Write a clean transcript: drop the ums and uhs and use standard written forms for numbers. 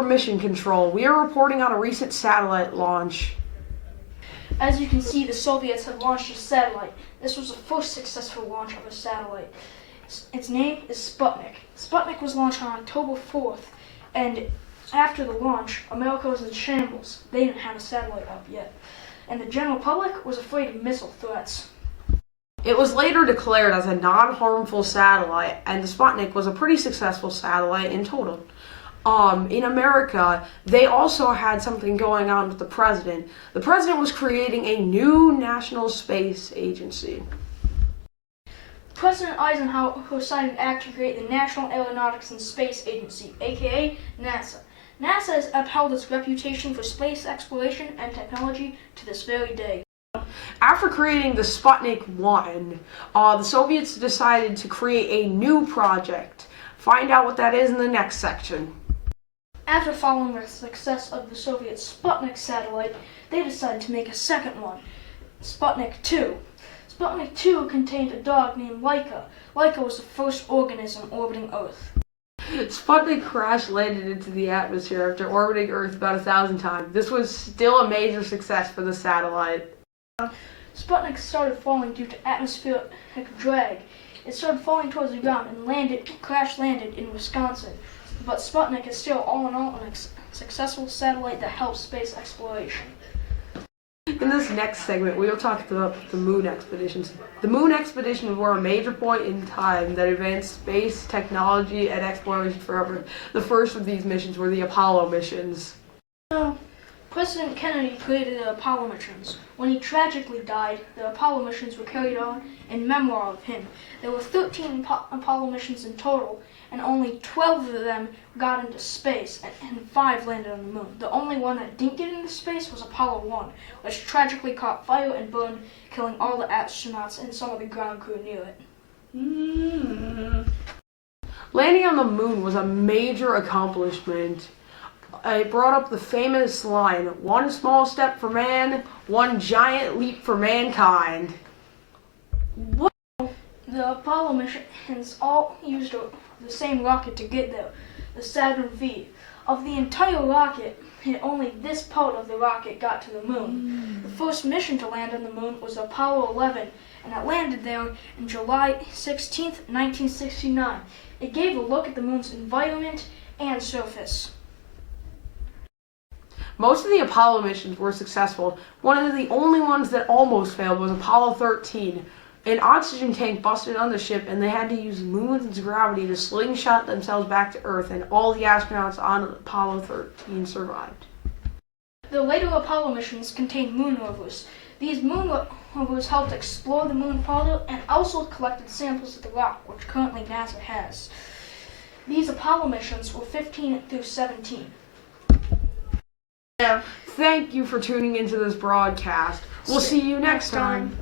from Mission Control. We are reporting on a recent satellite launch. As you can see, the Soviets have launched a satellite. This was the first successful launch of a satellite. Its name is Sputnik. Sputnik was launched on October 4th, and after the launch, America was in shambles. They didn't have a satellite up yet, and the general public was afraid of missile threats. It was later declared as a non-harmful satellite, and the Sputnik was a pretty successful satellite in total. In America, they also had something going on with the president. The president was creating a new national space agency. President Eisenhower signed an act to create the National Aeronautics and Space Agency, aka NASA. NASA has upheld its reputation for space exploration and technology to this very day. After creating the Sputnik 1, the Soviets decided to create a new project. Find out what that is in the next section. After following the success of the Soviet Sputnik satellite, they decided to make a second one, Sputnik 2. Sputnik 2 contained a dog named Laika. Laika was the first organism orbiting Earth. Sputnik crash-landed into the atmosphere after orbiting Earth about 1,000 times. This was still a major success for the satellite. Sputnik started falling due to atmospheric drag. It started falling towards the ground and crash-landed in Wisconsin. But Sputnik is still, all in all, a successful satellite that helps space exploration. In this next segment, we will talk about the moon expeditions. The moon expeditions were a major point in time that advanced space technology and exploration forever. The first of these missions were the Apollo missions. President Kennedy created the Apollo missions. When he tragically died, the Apollo missions were carried on in memory of him. There were 13 Apollo missions in total, and only 12 of them got into space, and 5 landed on the moon. The only one that didn't get into space was Apollo 1, which tragically caught fire and burned, killing all the astronauts and some of the ground crew near it. Landing on the moon was a major accomplishment. It brought up the famous line, "One small step for man, one giant leap for mankind." The Apollo missions all used the same rocket to get there, the Saturn V. Of the entire rocket, only this part of the rocket got to the moon. The first mission to land on the moon was Apollo 11, and it landed there on July 16th, 1969. It gave a look at the moon's environment and surface. Most of the Apollo missions were successful. One of the only ones that almost failed was Apollo 13. An oxygen tank busted on the ship, and they had to use moon's gravity to slingshot themselves back to Earth, and all the astronauts on Apollo 13 survived. The later Apollo missions contained moon rovers. These moon rovers helped explore the moon farther and also collected samples of the rock, which currently NASA has. These Apollo missions were 15 through 17. Thank you for tuning into this broadcast. We'll see you next time.